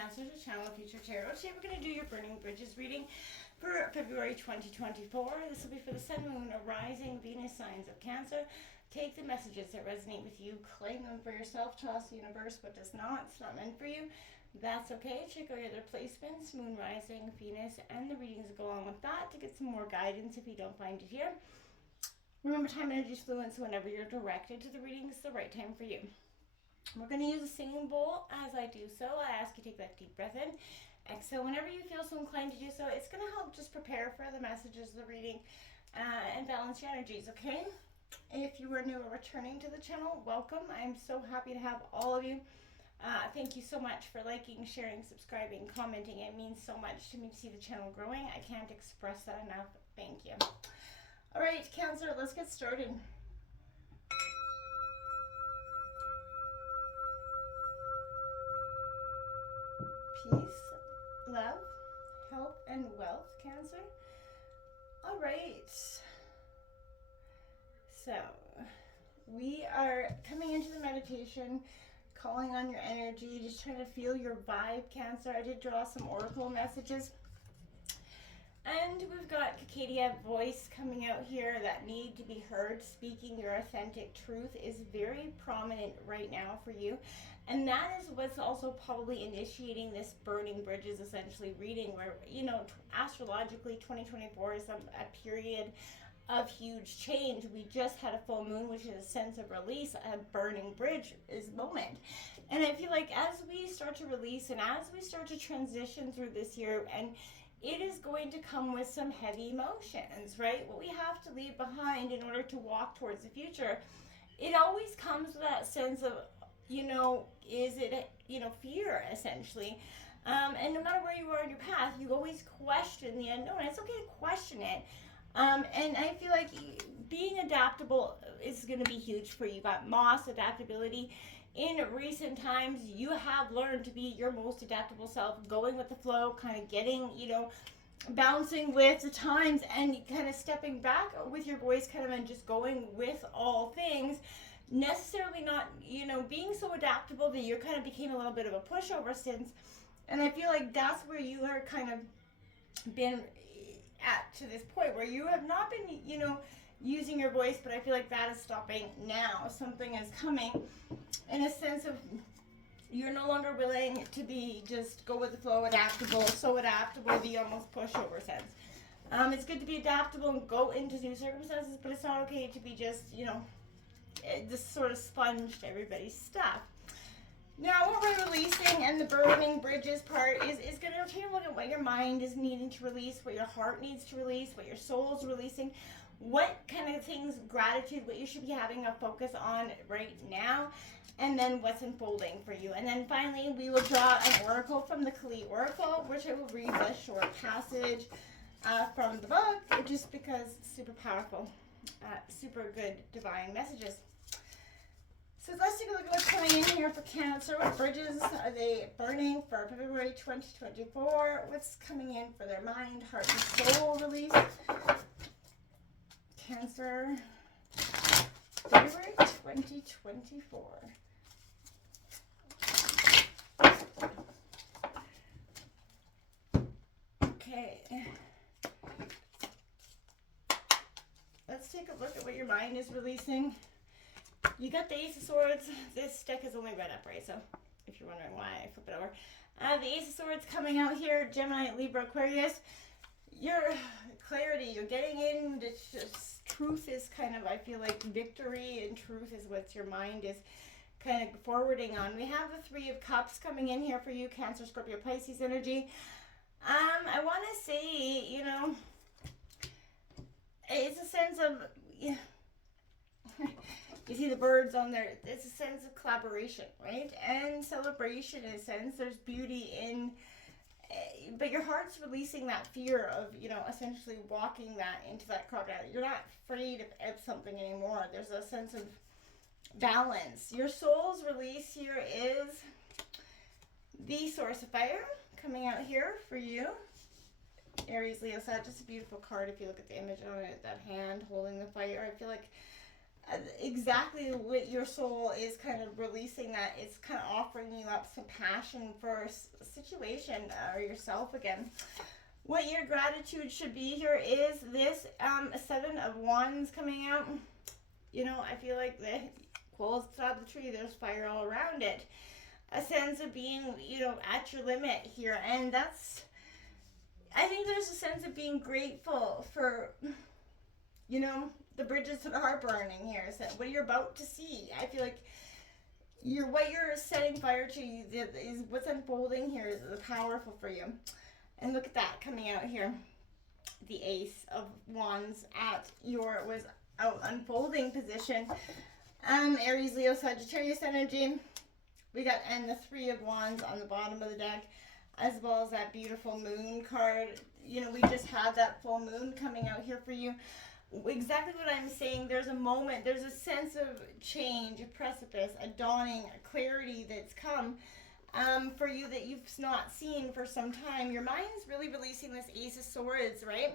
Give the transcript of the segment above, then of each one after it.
Cancer to Channel Future Tarot. Today we're going to do your Burning Bridges reading for February 2024. This will be for the Sun, Moon, Rising, Venus signs of Cancer. Take the messages that resonate with you, claim them for yourself, toss the universe what does not. It's not meant for you. That's okay. Check out your other placements, Moon, Rising, Venus, and the readings that go along with that to get some more guidance if you don't find it here. Remember, time, energy, fluence. Whenever you're directed to the reading, it's the right time for you. We're going to use a singing bowl. As I do so, I ask you to take that deep breath in. Exhale whenever you feel so inclined to do so. It's going to help just prepare for the messages of the reading and balance your energies, okay? If you are new or returning to the channel, welcome. I'm so happy to have all of you. Thank you so much for liking, sharing, subscribing, commenting. It means so much to me to see the channel growing. I can't express that enough. Thank you. All right, Cancer, let's get started. Peace, love, health, and wealth, Cancer. All right. So, we are coming into the meditation, calling on your energy, just trying to feel your vibe, Cancer. I did draw some oracle messages. And we've got Cacadia voice coming out here that need to be heard. Speaking your authentic truth is very prominent right now for you. And that is what's also probably initiating this Burning Bridges essentially reading where, you know, astrologically 2024 is a period of huge change. We just had a full moon, which is a sense of release. A burning bridge is moment. And I feel like as we start to release and as we start to transition through this year, and it is going to come with some heavy emotions, right? What we have to leave behind in order to walk towards the future, it always comes with that sense of, you know, is it, you know, fear essentially. And no matter where you are in your path, you always question the unknown. It's okay to question it. And I feel like being adaptable is going to be huge for you. You got Moss adaptability. In recent times, you have learned to be your most adaptable self, going with the flow, kind of getting, you know, bouncing with the times and kind of stepping back with your voice kind of and just going with all things. Necessarily not, you know, being so adaptable that you kind of became a little bit of a pushover since. And I feel like that's where you are kind of been at to this point where you have not been, you know, using your voice, but I feel like that is stopping now. Something is coming in a sense of you're no longer willing to be just go with the flow, adaptable, so adaptable the almost pushover sense. It's good to be adaptable and go into new circumstances, but it's not okay to be just, you know, just sort of sponge to everybody's stuff. Now what we're releasing and the burning bridges part is going to take a look at what your mind is needing to release, what your heart needs to release, what your soul is releasing, what kind of things, gratitude, what you should be having a focus on right now, and then what's unfolding for you. And then finally, we will draw an oracle from the Kali Oracle, which I will read a short passage from the book, just because it's super powerful, super good divine messages. So let's take a look at what's coming in here for Cancer. What bridges are they burning for February 2024? What's coming in for their mind, heart, and soul release? Cancer, February 2024. Okay. Let's take a look at what your mind is releasing. You got the Ace of Swords. This deck is only read up, right? So if you're wondering why I flip it over. The Ace of Swords coming out here, Gemini, Libra, Aquarius. Your clarity, you're getting in, it's just truth is kind of, I feel like victory and truth is what your mind is kind of forwarding on. We have the Three of Cups coming in here for you, Cancer, Scorpio, Pisces energy. I want to say, you know, it's a sense of, yeah. You see the birds on there. It's a sense of collaboration, right? And celebration in a sense. There's beauty in, but your heart's releasing that fear of, you know, essentially walking that into that crocodile. You're not afraid of something anymore. There's a sense of balance. Your soul's release here is the Source of Fire coming out here for you. Aries, Leo, Sag, just a beautiful card if you look at the image on it, that hand holding the fire. I feel like exactly what your soul is kind of releasing, that it's kind of offering you up some passion for a situation or yourself again. What your gratitude should be here is this 7 of Wands coming out. You know, I feel like the coals out of the tree, there's fire all around it. A sense of being, you know, at your limit here. And that's, I think there's a sense of being grateful for, you know, the bridges that are burning here. So what you're about to see, I feel like what you're setting fire to is what's unfolding here is powerful for you. And look at that coming out here. The Ace of Wands at your was out unfolding position. Aries, Leo, Sagittarius energy. We got, and the 3 of Wands on the bottom of the deck, as well as that beautiful moon card. You know, we just had that full moon coming out here for you. Exactly what I'm saying. There's a moment, there's a sense of change, a precipice, a dawning, a clarity that's come for you that you've not seen for some time. Your mind's really releasing this Ace of Swords, right?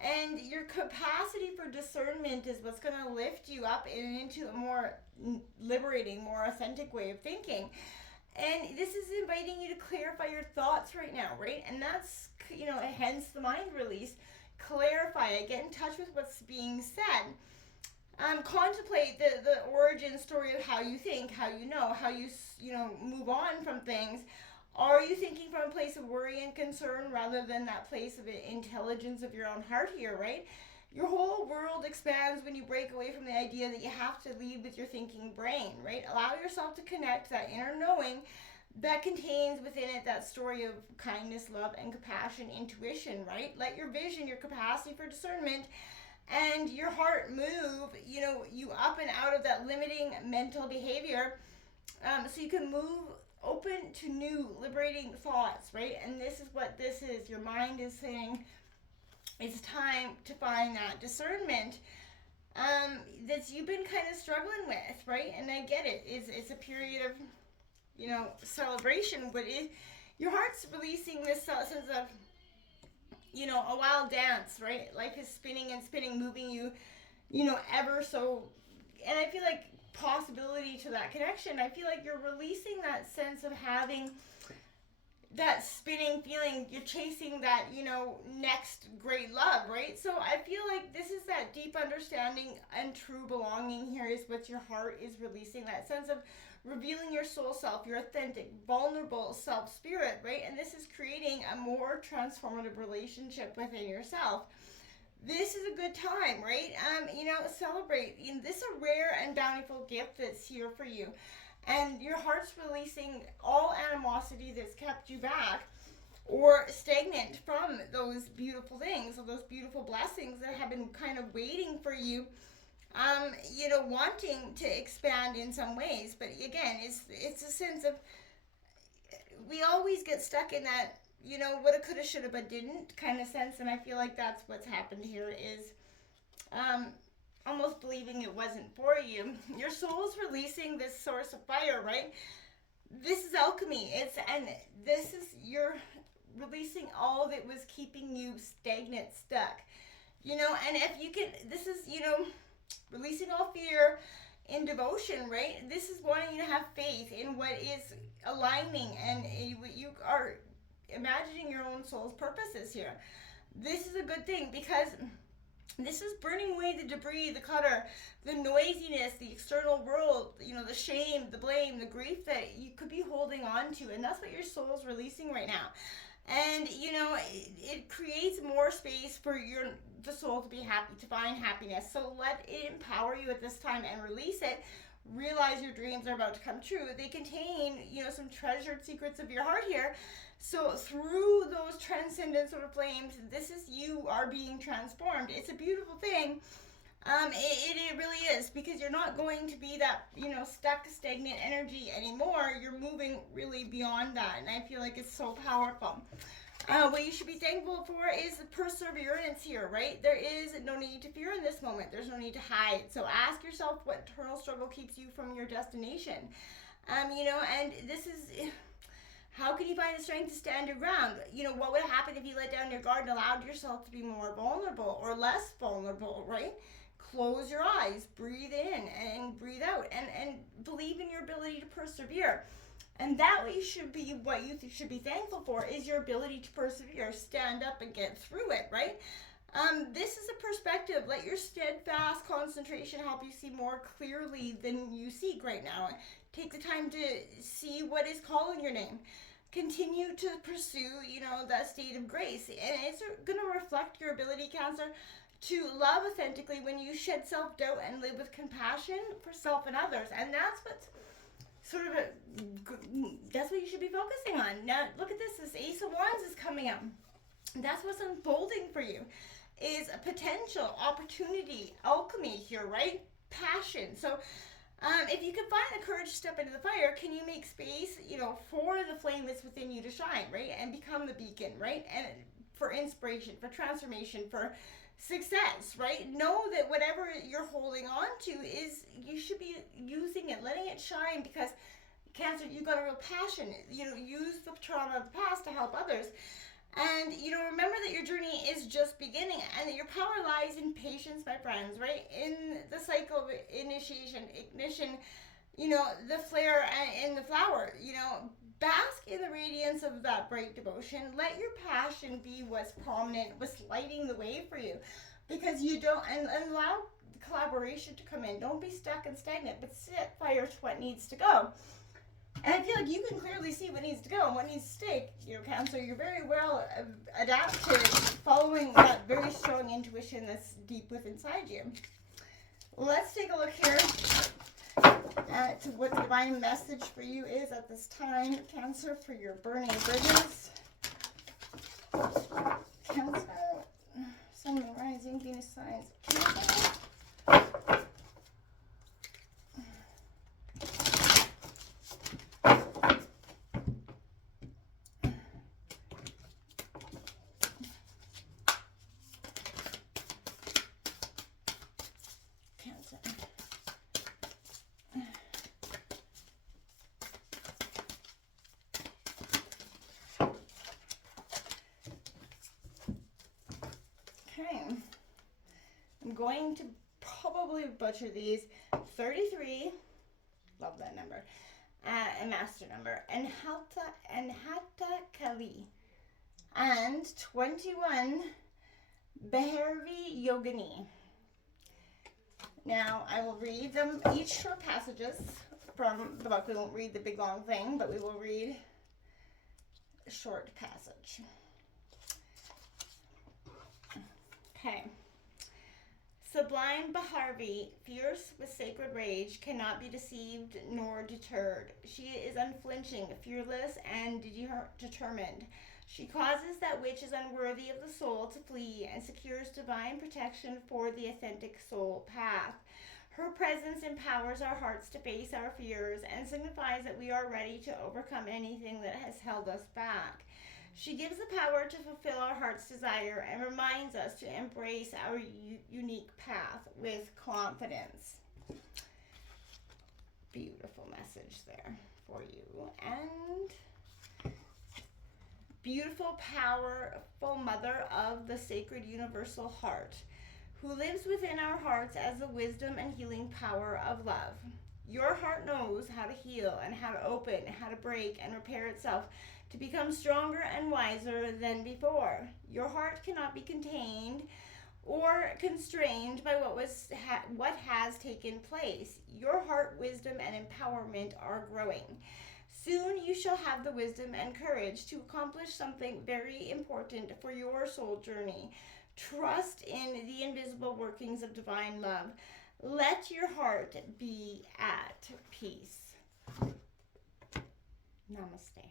And your capacity for discernment is what's going to lift you up and into a more liberating, more authentic way of thinking. And this is inviting you to clarify your thoughts right now, right? And that's, you know, hence the mind release. Clarify it, get in touch with what's being said. Contemplate the origin story of how you think, how you know, how you know, move on from things. Are you thinking from a place of worry and concern rather than that place of intelligence of your own heart here, right? Your whole world expands when you break away from the idea that you have to lead with your thinking brain, right? Allow yourself to connect that inner knowing that contains within it that story of kindness, love, and compassion, intuition, right? Let your vision, your capacity for discernment, and your heart move, you know, you up and out of that limiting mental behavior, so you can move open to new liberating thoughts, right? And this is what this is. Your mind is saying it's time to find that discernment that you've been kind of struggling with, right? And I get it. It's a period of, you know, celebration, but your heart's releasing this sense of, you know, a wild dance, right? Life is spinning and spinning, moving you, you know, ever so. And I feel like possibility to that connection. I feel like you're releasing that sense of having that spinning feeling. You're chasing that, you know, next great love, right? So I feel like this is that deep understanding and true belonging here is what your heart is releasing, that sense of revealing your soul self, your authentic, vulnerable self spirit, right? And this is creating a more transformative relationship within yourself. This is a good time, right? You know, celebrate. You know, this is a rare and bountiful gift that's here for you. And your heart's releasing all animosity that's kept you back or stagnant from those beautiful things, or those beautiful blessings that have been kind of waiting for you, you know, wanting to expand in some ways. But again, it's a sense of, we always get stuck in that, you know, woulda, coulda, shoulda, but didn't kind of sense. And I feel like that's what's happened here is almost believing it wasn't for you. Your soul's releasing this source of fire, right? This is alchemy. And this is, you're releasing all that was keeping you stagnant, stuck. You know, and if you can, this is, you know, releasing all fear in devotion, right? This is wanting you to have faith in what is aligning and what you are imagining your own soul's purposes here. This is a good thing because this is burning away the debris, the clutter, the noisiness, the external world, you know, the shame, the blame, the grief that you could be holding on to. And that's what your soul's releasing right now. And, you know, it creates more space for the soul to be happy, to find happiness. So let it empower you at this time and release it. Realize your dreams are about to come true. They contain, you know, some treasured secrets of your heart here. So through those transcendent sort of flames, this is, you are being transformed. It's a beautiful thing. It really is, because you're not going to be that, you know, stuck, stagnant energy anymore. You're moving really beyond that, and I feel like it's so powerful. What you should be thankful for is the perseverance here, right? There is no need to fear in this moment. There's no need to hide. So ask yourself what internal struggle keeps you from your destination. You know, and this is, how can you find the strength to stand your ground? You know, what would happen if you let down your guard and allowed yourself to be more vulnerable or less vulnerable, right? Close your eyes, breathe in and breathe out, and believe in your ability to persevere. And that what you should be thankful for is your ability to persevere, stand up and get through it, right? This is a perspective. Let your steadfast concentration help you see more clearly than you seek right now. Take the time to see what is calling your name. Continue to pursue, that state of grace. And it's going to reflect your ability, Cancer, to love authentically when you shed self-doubt and live with compassion for self and others. And that's what's that's what you should be focusing on. Now, look at this Ace of Wands is coming up. That's what's unfolding for you, is a potential, opportunity, alchemy here, right? Passion. So if you can find the courage to step into the fire, can you make space, for the flame that's within you to shine, right? And become the beacon, right? And for inspiration, for transformation, for success, right? Know that whatever you're holding on to is, you should be using it, letting it shine, because Cancer, you've got a real passion. Use the trauma of the past to help others. And, remember that your journey is just beginning, and that your power lies in patience, my friends, right? In the cycle of initiation, ignition, the flare and in the flower, bask in the radiance of that bright devotion. Let your passion be what's prominent, what's lighting the way for you, because you don't, and allow collaboration to come in. Don't be stuck and stagnant, but set fire to what needs to go. And I feel like you can clearly see what needs to go and what needs to stay, Cancer. You're very well adapted, following that very strong intuition that's deep within inside you. Let's take a look here at what the divine message for you is at this time, Cancer, for your burning bridges. Cancer, Sun, Moon, Rising, Venus signs, Cancer. I'm going to probably butcher these. 33, love that number, a master number, and Hata Kali, and 21, Behervi Yogini. Now, I will read them each short passages from the book. We won't read the big long thing, but we will read a short passage. Okay. Sublime Baharvi, fierce with sacred rage, cannot be deceived nor deterred. She is unflinching, fearless, and determined. She causes that which is unworthy of the soul to flee and secures divine protection for the authentic soul path. Her presence empowers our hearts to face our fears and signifies that we are ready to overcome anything that has held us back. She gives the power to fulfill our heart's desire and reminds us to embrace our unique path with confidence. Beautiful message there for you. And beautiful, powerful mother of the sacred universal heart, who lives within our hearts as the wisdom and healing power of love. Your heart knows how to heal and how to open, how to break and repair itself, to become stronger and wiser than before. Your heart cannot be contained or constrained by what has taken place. Your heart wisdom and empowerment are growing. Soon you shall have the wisdom and courage to accomplish something very important for your soul journey. Trust in the invisible workings of divine love. Let your heart be at peace. Namaste.